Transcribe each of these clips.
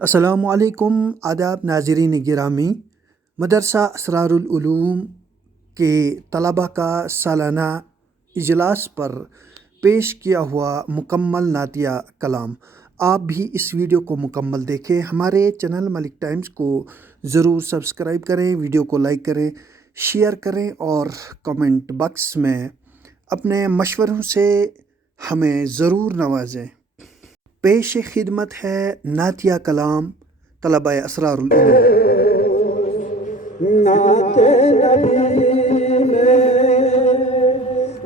السلام علیکم، آداب ناظرین گرامی۔ مدرسہ اسرار العلوم کے طلباء کا سالانہ اجلاس پر پیش کیا ہوا مکمل نعتیہ کلام۔ آپ بھی اس ویڈیو کو مکمل دیکھیں۔ ہمارے چینل ملک ٹائمز کو ضرور سبسکرائب کریں، ویڈیو کو لائک کریں، شیئر کریں اور کمنٹ باکس میں اپنے مشوروں سے ہمیں ضرور نوازیں۔ پیش خدمت ہے نعتیہ کلام طلباء اسرار العلوم۔ نعت نبی میں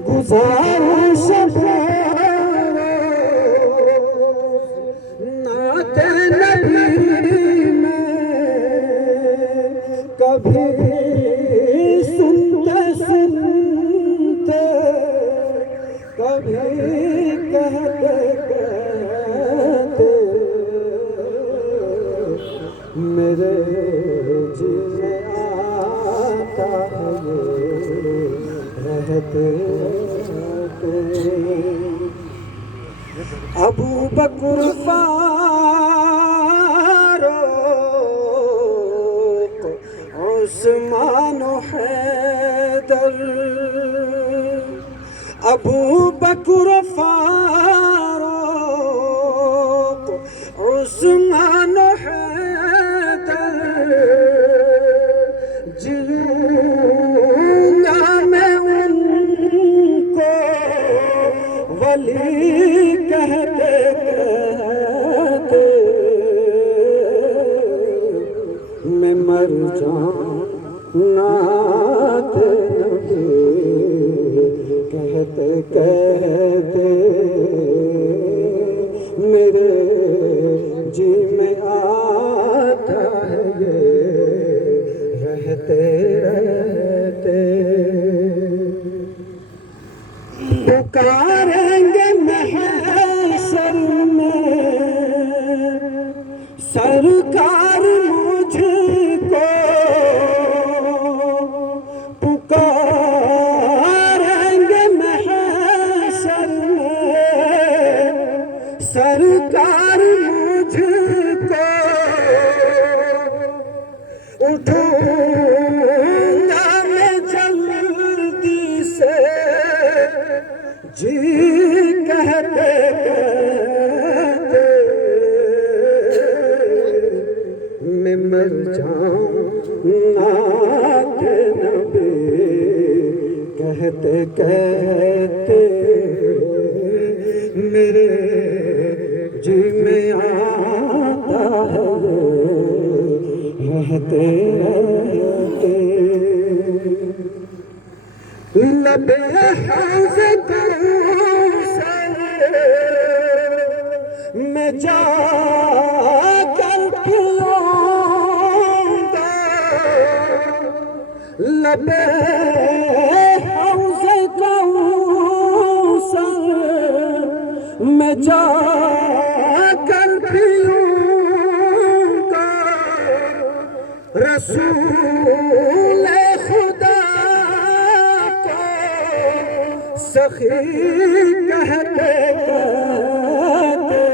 گزارش نعت نبی میں کبھی سنتے سنتے کبھی کہتے میرے جی میں آتا ہے رہتے ابو بکر فاروق عثمان و حیدر، ابو بکر فاروق عثمان و میں ان کو ولی کہتے کہتے میں مر جاؤں نعت نبی کہتے کہتے میرے جی میں آتا ہے یہ رہتے رہتے پکاریں گے محشر میں سرکار مجھ کو، پکاریں گے محشر میں سرکار مجھ کو، اٹھوں گا میں جلدی سے جی کہتے کہتے میں مر جاؤں نعت نبی کہتے کہتے میرے جی میں آتا ہے رہتے رہتے لب حوض کوثر میں جا کر پیوں گا، لب حوض کوثر میں جا کر پیوں گا، رسول خدا سخی کہتے کہتے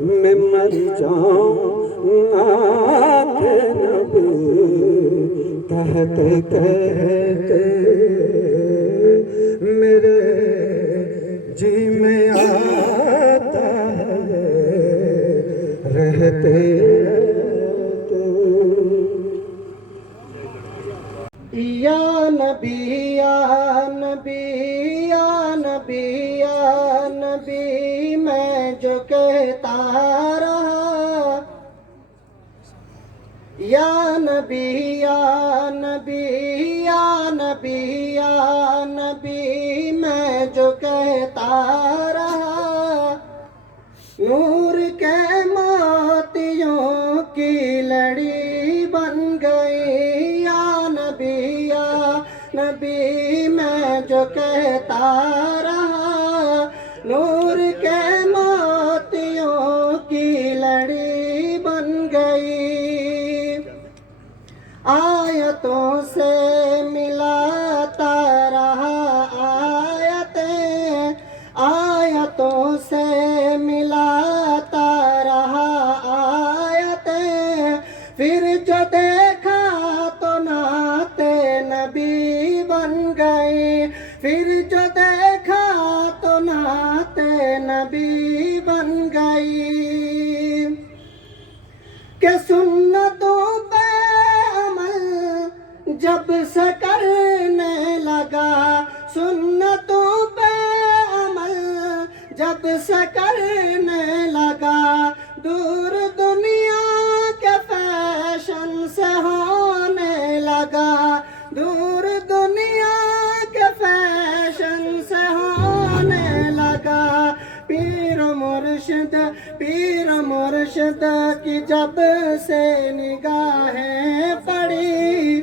میں مر جاؤں نعت نبی کہتے کہتے میرے جی میں آتا ہے رہتے یا نبی یا نبی یا نبی یا نبی میں جو کہتا رہا، یا نبی یا نبی یا نبی یا نبی میں جو کہتا رہا، نور کے موتیوں کی لڑی بن گئی، یا نبی یا نبی میں جو کہتا رہا، نور کے موتیوں کی لڑی بن گئی، آیتوں سے ملاتا رہا آیتیں، آیتوں سے ملاتا کہ سنتوں پہ عمل جب سے کرنے لگا، سنتوں پہ عمل جب سے کرنے لگا، دور دنیا کے فیشن سے ہونے لگا، دور دنیا کے فیشن سے ہونے لگا۔ پیر مرشد کی جب سے نگاہیں پڑی،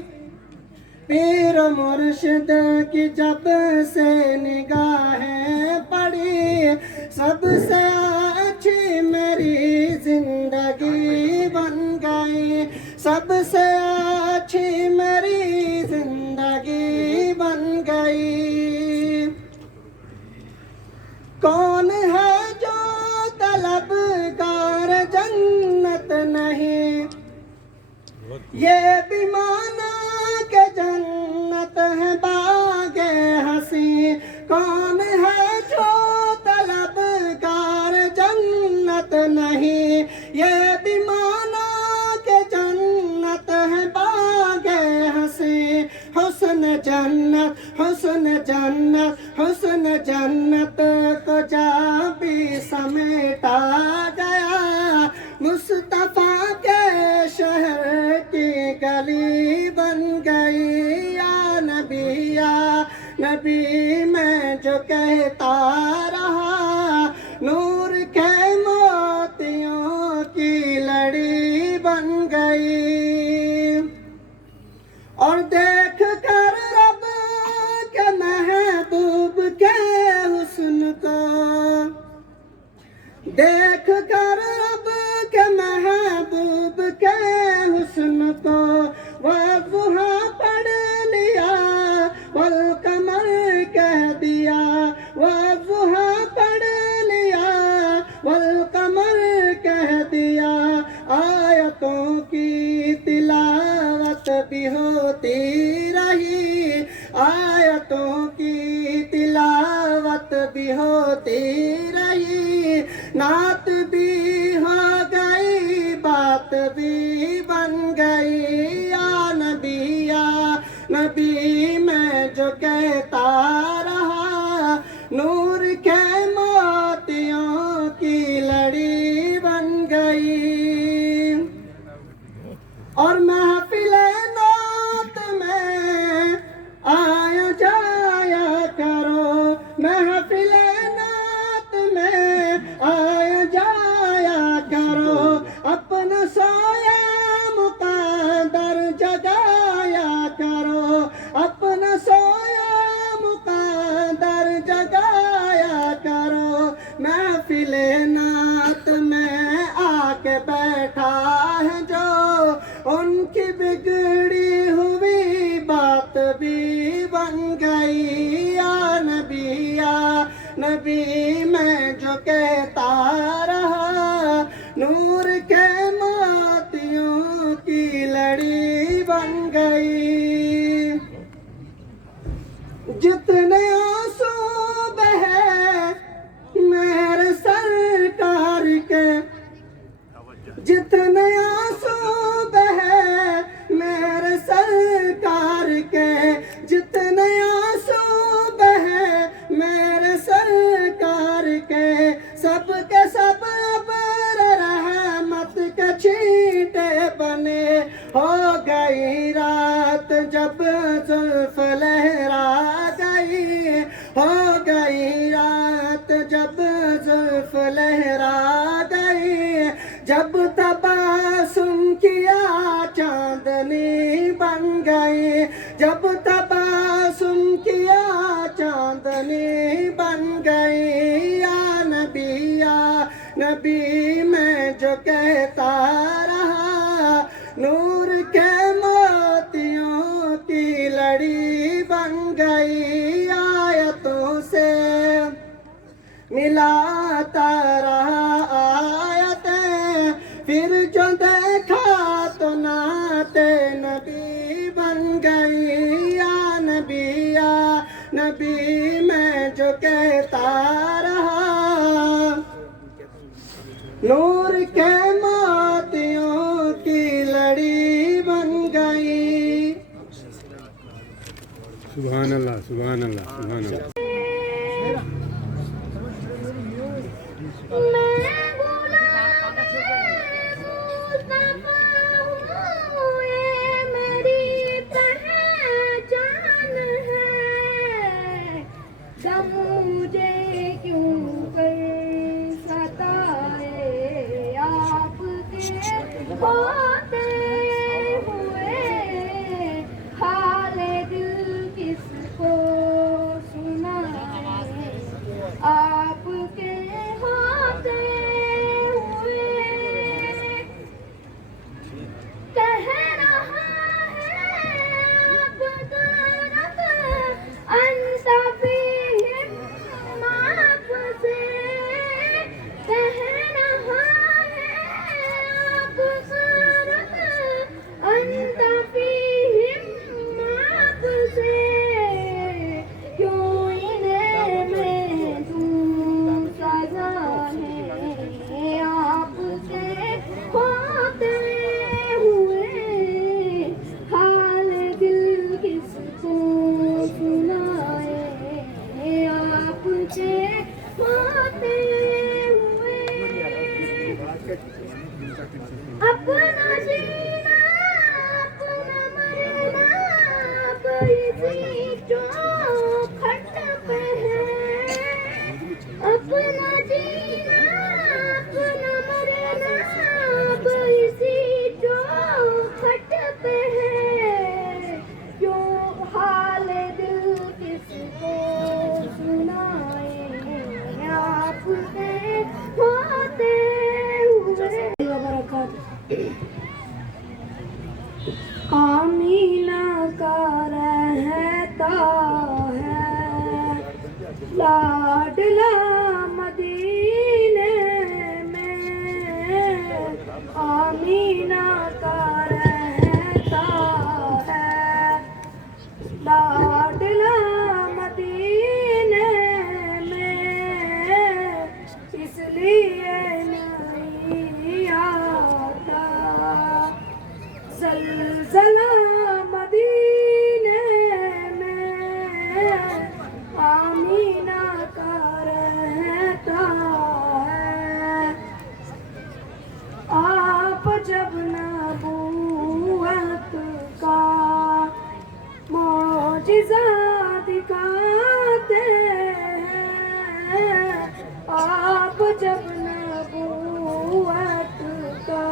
پیر مرشد کی جب سے نگاہیں پڑی، سب سے اچھی میری زندگی بن گئی، سب سے اچھی میری زندگی بن گئی۔ کون ہے جو طلبگار جنت نہیں، یہ بھی مانا کہ جنت ہے باغ ہنسی۔ کون ہے جو طلبگار جنت نہیں، یہ بھی مانا کہ جنت ہے باغ ہنسی۔ حسن جنت، حسن جنت، حسن جنت کو جا بھی سمیٹا گیا، مصطفیٰ کے شہر کی گلی بن گئی۔ یا نبی، یا نبی میں جو کہتا رہا، نور کے موتیوں کی لڑی بن گئی۔ اور دیکھ کر رب کے محبوب کے حسن کو، دیکھ کر رب کے محبوب کے حسن کو، والضحیٰ پڑھ لیا والقمر کہہ دیا، والضحیٰ پڑھ لیا والقمر کہہ دیا۔ آیتوں کی تلاوت بھی ہوتی رہی، آیتوں کی تلاوت بھی ہوتی رہی، نعت بھی ہو گئی، بات بھی بن گئی۔ یا نبی، یا نبی میں جو کہتا رہا، نور کے موتیوں کی لڑی بن گئی۔ اور محفل نعت میں آیا جایا کرو، محفل نعت میں آیا جایا کرو، اپنا سایہ مقدر جگایا کرو، اپنا سایہ مقدر جگایا کرو۔ محفل نعت میں آ کے بیٹھا ہے جو، ان کی بگڑی ہوئی بات بھی بن گئی۔ یا نبی، یا نبی میں جو کہتا رہا، نور کے موتیوں کی لڑی بن گئی۔ جتنے آنسو بہے میرے سرکار کے، جتنے آنسو بہے میرے سرکار کے، جتنے آنسو بہے میرے سرکار کے، سب کے سب ابر رحمت کے چھینٹے بنے۔ ہو گئی رات جب زلف لہرا گئی، ہو گئی رات جب زلف لہرا گئی، جب تبسم کیا چاندنی بن گئی، جب تبسم کیا چاندنی بن گئی۔ یا نبی، یا نبی میں جو کہتا رہا، نور کے موتیوں کی لڑی بن گئی۔ آیتوں سے ملاتا رہا آیتیں، پھر جو دیکھا تو نعت نبی بن گئی۔ یا نبی، یا نبی میں جو کہتا رہا، نور کے موتیوں سبحان اللہ سبحان اللہ سبحان اللہ. آمینہ کا رہتا ہے لاڈلا مدینے میں، آمینہ کا رہتا ہے لاڈلا مدینے میں، اس لیے نہیں آتا زلزلہ مدینے میں، آمینہ کا رہتا ہے. آپ جب نبوت کا معجزہ دکھاتے ہیں، آپ جب نبوت کا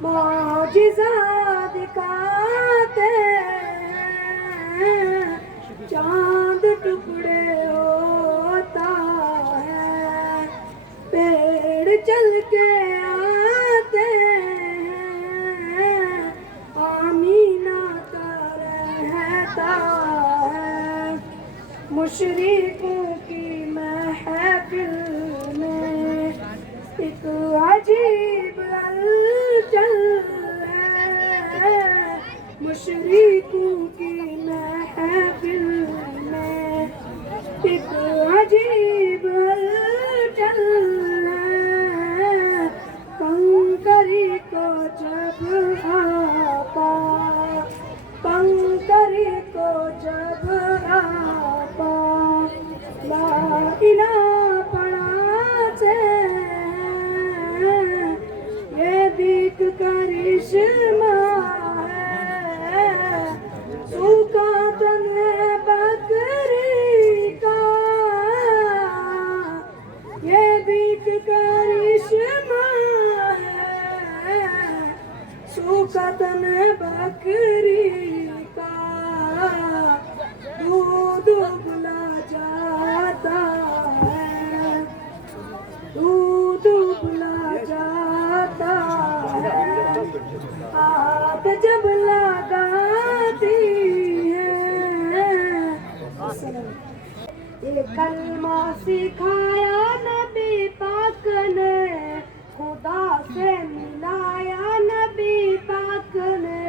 معجزہ دکھاتے ہیں، چاند ٹکڑے ہوتا ہے، پیڑ چل کے آتے ہیں، آمینہ کا رہتا ہے. مشرقوں کی محفل میں ایک عجیب ہلچل ہے، مشرقوں کی محفل میں ایک عجیب ہلچل ہے. کنکری کو جب آپا، کنکری کو جب آپا لا الہ پڑھاتے ہیں، یہ بھی کرشمہ ہے، سوکھا تن بکری کا، یہ بھی کرشمہ ہے، سوکھا تن بکری کا، دودھ ابلا جاتا ہے، دودھ ابلا جاتا ہے، ہاتھ جب لگاتی ہے. یہ کلمہ سکھایا نبی پاک نے، خدا سے ملایا نبی پاک نے،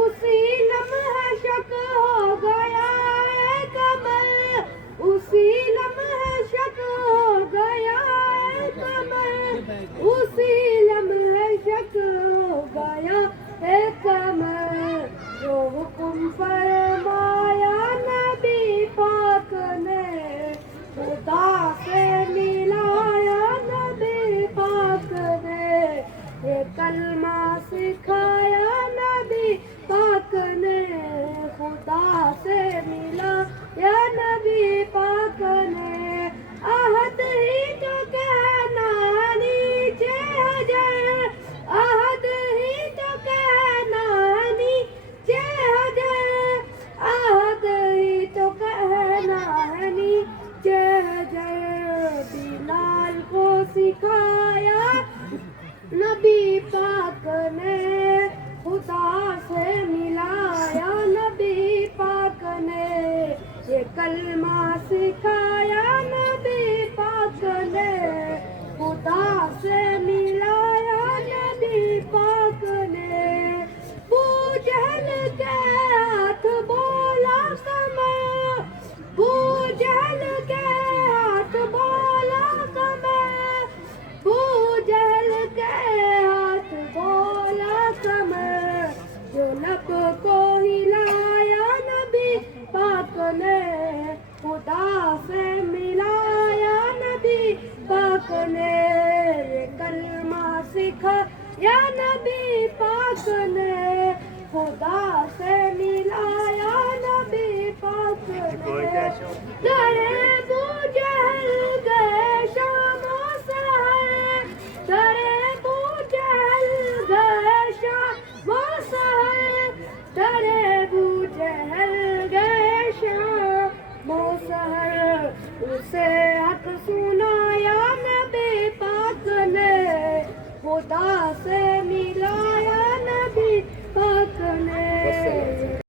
اسی لمحے شک ہو گیا ہے قمر، اسی لمحے شک ہو گیا ہے قمر، اسی لمحے شک ہو گیا ہے قمر. جو حکم فرمایا کلمہ سکھایا نبی پاک نے خدا سے ملا یا نبی پاک نے عہد ہی تو کہنا نیچے حجر عہد ہی تو کہنا نیچے حجر عہد ہی تو کہنا نیچے حجر بلال کو سکھایا نبی پاک نے خدا سے ملایا نبی پاک نے یہ کلمہ سکھایا نبی پاک نے خدا سے ملایا نبی پاک نے ابو جہل کے ہاتھ بولا کمر ابو جہل کے ہاتھ بولا کمر ابو جہل کے ہاتھ بولا کمر جو لب کو ہلایا نبی پاک نے خدا سے ملایا نبی پاک نے کلمہ سکھایا نبی پاک نے خدا سے ملایا نبی پاک نے درے ابو جہل گئے شام و سحر درے ابو جہل گئے شام و سحر درے ابو جہل گئے شام و سحر اسے حق سنایا